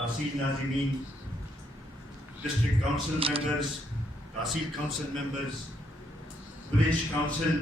تحصیل ناظمین، district council members, تحصیل council members, village council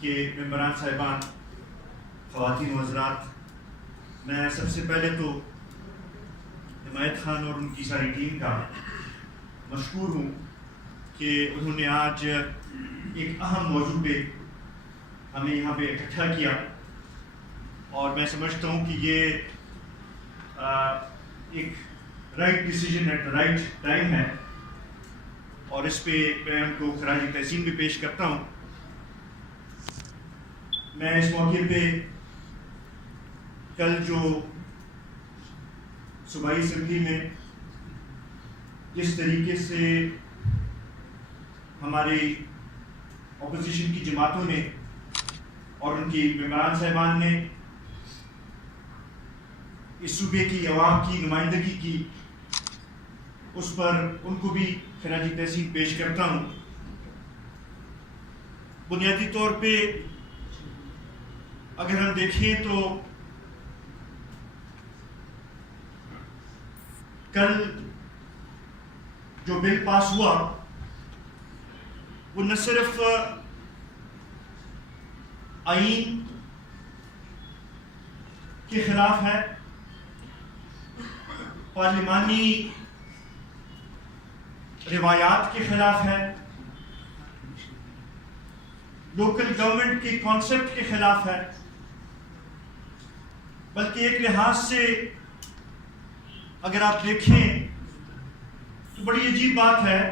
کے ممبران صاحبان، خواتین و حضرات، میں سب سے پہلے تو حمایت خان اور ان کی ساری ٹیم کا مشکور ہوں کہ انہوں نے آج ایک اہم موضوع پہ ہمیں یہاں پہ اکٹھا کیا، اور میں سمجھتا ہوں کہ یہ ایک right decision at the right time ہے، اور اس پہ میں ان کو خراج تحسین بھی پیش کرتا ہوں۔ میں اس موقع پہ کل جو صوبائی اسمبلی میں جس طریقے سے ہماری اپوزیشن کی جماعتوں نے اور ان کی ممبران صاحبان نے اس صوبے کی عوام کی نمائندگی کی، اس پر ان کو بھی خراج تحسین پیش کرتا ہوں۔ بنیادی طور پہ اگر ہم دیکھیں تو کل جو بل پاس ہوا وہ نہ صرف آئین کے خلاف ہے، پارلیمانی روایات کے خلاف ہے، لوکل گورنمنٹ کے کانسیپٹ کے خلاف ہے، بلکہ ایک لحاظ سے اگر آپ دیکھیں تو بڑی عجیب بات ہے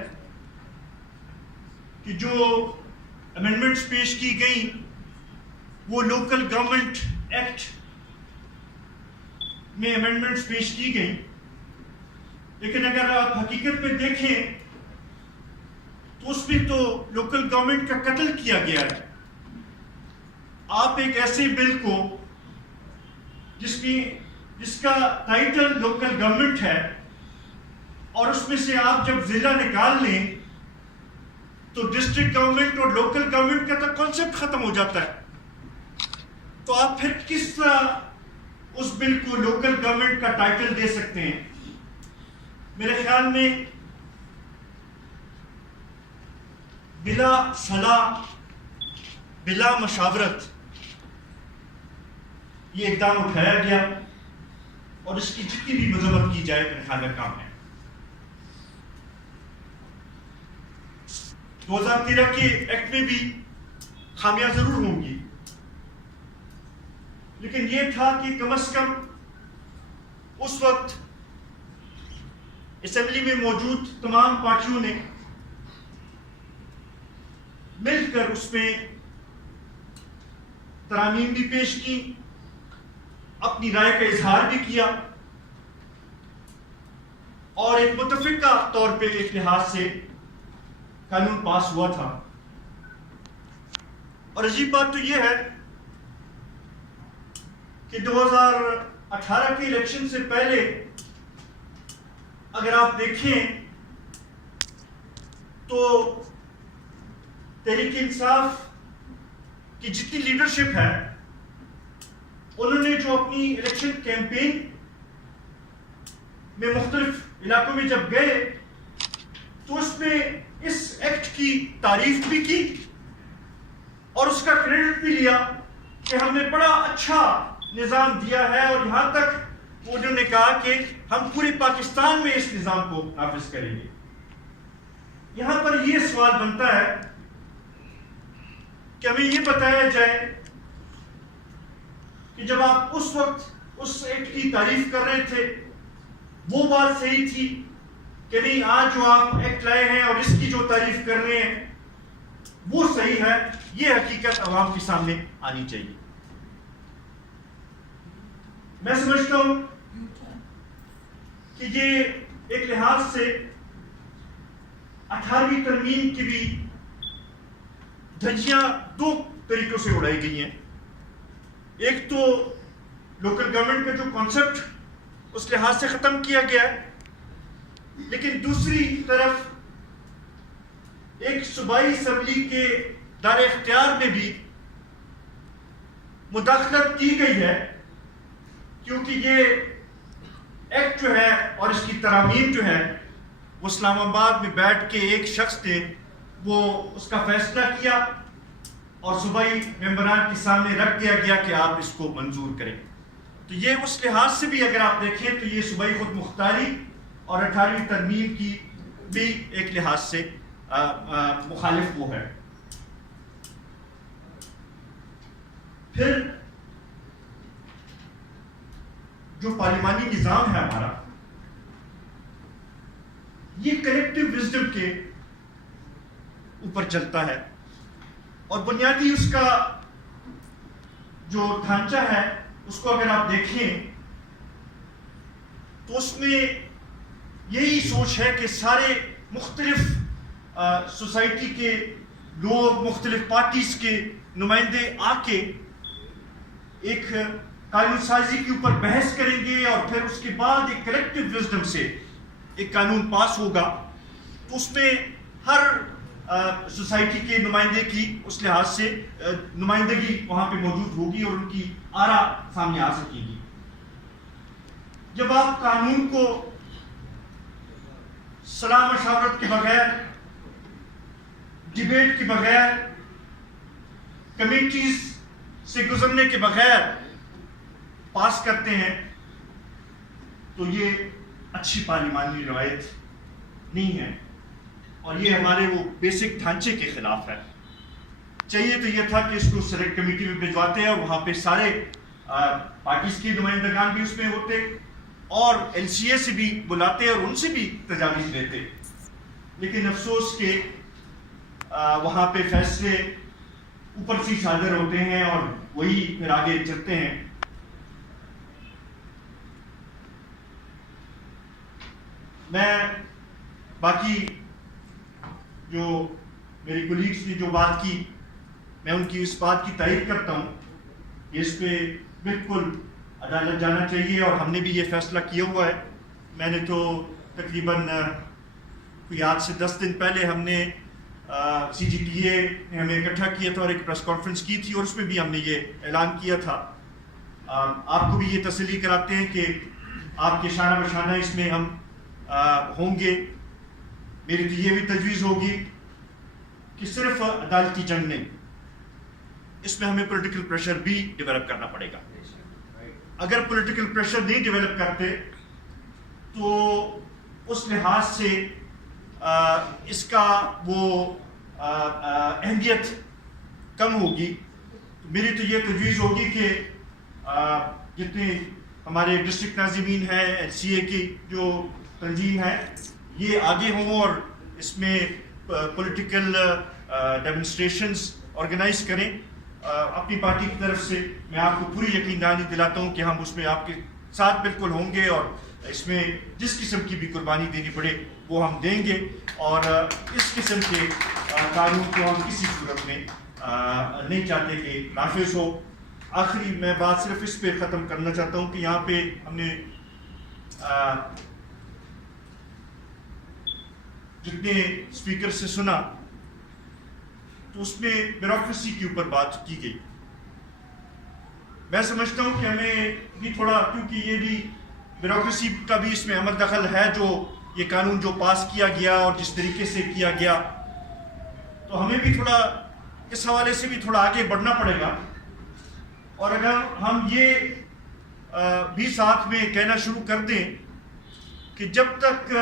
کہ جو امینڈمنٹس پیش کی گئیں وہ لوکل گورنمنٹ ایکٹ میں امینڈمنٹس پیش کی گئیں، لیکن اگر آپ حقیقت میں دیکھیں تو اس میں تو لوکل گورنمنٹ کا قتل کیا گیا ہے۔ آپ ایک ایسے بل کو جس کا ٹائٹل لوکل گورنمنٹ ہے، اور اس میں سے آپ جب ضلع نکال لیں تو ڈسٹرکٹ گورنمنٹ اور لوکل گورنمنٹ کا تو کانسیپٹ ختم ہو جاتا ہے، تو آپ پھر کس طرح اس بل کو لوکل گورنمنٹ کا ٹائٹل دے سکتے ہیں؟ میرے خیال میں بلا صلاح، بلا مشاورت یہ اقدام اٹھایا گیا، اور اس کی جتنی بھی مذمت کی جائے میرے خیال میں کام ہے۔ 2013 کے ایکٹ میں بھی خامیاں ضرور ہوں گی، لیکن یہ تھا کہ کم از کم اس وقت اسمبلی میں موجود تمام پارٹیوں نے مل کر اس میں ترامیم بھی پیش کی، اپنی رائے کا اظہار بھی کیا، اور ایک متفقہ طور پہ ایک لحاظ سے قانون پاس ہوا تھا۔ اور عجیب بات تو یہ ہے کہ 2018 کے الیکشن سے پہلے اگر آپ دیکھیں تو تحریک انصاف کی جتنی لیڈرشپ ہے، انہوں نے جو اپنی الیکشن کیمپین میں مختلف علاقوں میں جب گئے تو اس میں اس ایکٹ کی تعریف بھی کی اور اس کا کریڈٹ بھی لیا کہ ہم نے بڑا اچھا نظام دیا ہے، اور یہاں تک انہوں نے کہا کہ ہم پورے پاکستان میں اس نظام کو نافذ کریں گے۔ یہاں پر یہ سوال بنتا ہے کہ ہمیں یہ بتایا جائے کہ جب آپ اس وقت اس ایکٹ کی تعریف کر رہے تھے وہ بات صحیح تھی کہ نہیں، آج جو آپ ایکٹ لائے ہیں اور اس کی جو تعریف کر رہے ہیں وہ صحیح ہے؟ یہ حقیقت عوام کے سامنے آنی چاہیے۔ میں سمجھتا ہوں کہ یہ ایک لحاظ سے 18ویں ترمیم کی بھی دھجیاں دو طریقوں سے اڑائی گئی ہیں۔ ایک تو لوکل گورنمنٹ کا جو کانسیپٹ اس لحاظ سے ختم کیا گیا ہے، لیکن دوسری طرف ایک صوبائی اسمبلی کے دار اختیار میں بھی مداخلت کی گئی ہے، کیونکہ یہ ایکٹ جو ہے اور اس کی ترامیم جو ہے وہ اسلام آباد میں بیٹھ کے ایک شخص نے وہ اس کا فیصلہ کیا اور صوبائی ممبران کے سامنے رکھ دیا گیا کہ آپ اس کو منظور کریں. تو یہ اس لحاظ سے بھی اگر آپ دیکھیں تو یہ صوبائی خود مختاری اور 18ویں ترمیم کی بھی ایک لحاظ سے مخالف وہ ہے. پھر جو پارلیمانی نظام ہے ہمارا یہ کلیکٹیو وزڈم کے اوپر چلتا ہے اور بنیادی اس کا جو ڈھانچہ ہے اس کو اگر آپ دیکھیں تو اس میں یہی سوچ ہے کہ سارے مختلف سوسائٹی کے لوگ مختلف پارٹیز کے نمائندے آ کے ایک قانون سازی کے اوپر بحث کریں گے اور پھر اس کے بعد ایک کلیکٹیو وزڈم سے ایک قانون پاس ہوگا. تو اس میں ہر سوسائٹی کے نمائندے کی اس لحاظ سے نمائندگی وہاں پہ موجود ہوگی اور ان کی آرا سامنے آ سکے گی. جب آپ قانون کو صلاح مشاورت کے بغیر، ڈیبیٹ کے بغیر، کمیٹیز سے گزرنے کے بغیر پاس کرتے ہیں تو یہ اچھی پارلیمانی روایت نہیں ہے اور یہ ہمارے وہ بیسک ڈھانچے کے خلاف ہے. چاہیے تو یہ تھا کہ اس کو سلیکٹ کمیٹی میں بھجواتے اور وہاں پہ سارے پارٹیز کے نمائندگان بھی اس میں ہوتے اور LCA سے بھی بلاتے اور ان سے بھی تجاویز لیتے. لیکن افسوس کہ وہاں پہ فیصلے اوپر سے صادر ہوتے ہیں اور وہی پھر آگے چلتے ہیں. میں باقی جو میری کولیگز نے جو بات کی میں ان کی اس بات کی تائید کرتا ہوں کہ اس پہ بالکل عدالت جانا چاہیے اور ہم نے بھی یہ فیصلہ کیا ہوا ہے. میں نے تو تقریباً کوئی آج سے 10 دن پہلے ہم نے CGTA نے ہمیں اکٹھا کیا تھا اور ایک پریس کانفرنس کی تھی اور اس میں بھی ہم نے یہ اعلان کیا تھا. آپ کو بھی یہ تسلی کراتے ہیں کہ آپ کے شانہ بشانہ اس میں ہم ہوں گے. میری تو یہ بھی تجویز ہوگی کہ صرف عدالتی جنگ نہیں، اس میں ہمیں پولیٹیکل پریشر بھی ڈیولپ کرنا پڑے گا. اگر پولیٹیکل پریشر نہیں ڈیولپ کرتے تو اس لحاظ سے اس کا وہ اہمیت کم ہوگی. میری تو یہ تجویز ہوگی کہ جتنے ہمارے ڈسٹرکٹ ناظمین ہیں LCA کی جو تنظیم ہے یہ آگے ہوں اور اس میں پولیٹیکل ڈیمونسٹریشنز آرگنائز کریں اپنی پارٹی کی طرف سے. میں آپ کو پوری یقین دہانی دلاتا ہوں کہ ہم اس میں آپ کے ساتھ بالکل ہوں گے اور اس میں جس قسم کی بھی قربانی دینی پڑے وہ ہم دیں گے اور اس قسم کے قانون کو ہم کسی صورت میں نہیں چاہتے کہ نافذ ہو. آخری میں بات صرف اس پہ ختم کرنا چاہتا ہوں کہ یہاں پہ ہم نے جتنے اسپیکر سے سنا تو اس میں بیوروکریسی کے اوپر بات کی گئی. میں سمجھتا ہوں کہ ہمیں بھی تھوڑا، کیونکہ یہ بھی بیوروکریسی کا بھی اس میں عمل دخل ہے، جو یہ قانون جو پاس کیا گیا اور جس طریقے سے کیا گیا، تو ہمیں بھی تھوڑا اس حوالے سے بھی تھوڑا آگے بڑھنا پڑے گا. اور اگر ہم یہ بھی ساتھ میں کہنا شروع کر دیں کہ جب تک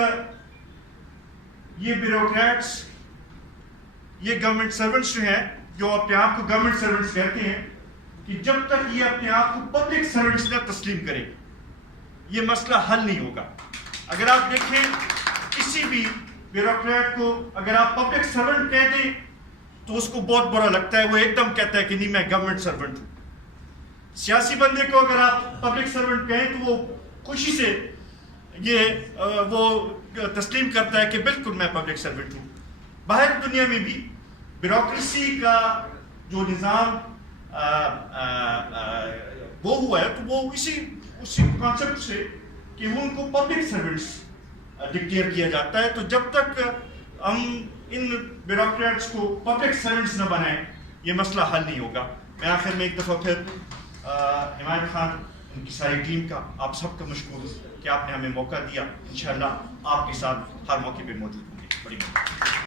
یہ بیوروکریٹس، یہ گورنمنٹ سرونٹس جو ہیں جو اپنے آپ کو گورنمنٹ سرونٹس کہتے ہیں، کہ جب تک یہ اپنے آپ کو پبلک سرونٹس نہ تسلیم کریں یہ مسئلہ حل نہیں ہوگا. اگر آپ دیکھیں کسی بھی بیوروکریٹ کو اگر آپ پبلک سرونٹ کہہ دیں تو اس کو بہت برا لگتا ہے، وہ ایک دم کہتا ہے کہ نہیں میں گورنمنٹ سرونٹ ہوں. سیاسی بندے کو اگر آپ پبلک سرونٹ کہیں تو وہ خوشی سے یہ وہ تسلیم کرتا ہے کہ بالکل میں پبلک سرونٹ ہوں. باہر دنیا میں بھی بیوروکریسی کا جو نظام وہ ہوا ہے تو وہ اسی کانسیپٹ سے کہ وہ ان کو پبلک سرونٹس ڈکلیئر کیا جاتا ہے. تو جب تک ہم ان بیوروکریٹس کو پبلک سرونٹس نہ بنائیں یہ مسئلہ حل نہیں ہوگا. میں آخر میں ایک دفعہ پھر حمایت خان ان کی ساری ٹیم کا، آپ سب کا مشکور کہ آپ نے ہمیں موقع دیا. انشاءاللہ آپ کے ساتھ ہر موقع پہ موجود ہوں گے. بڑی مہربانی.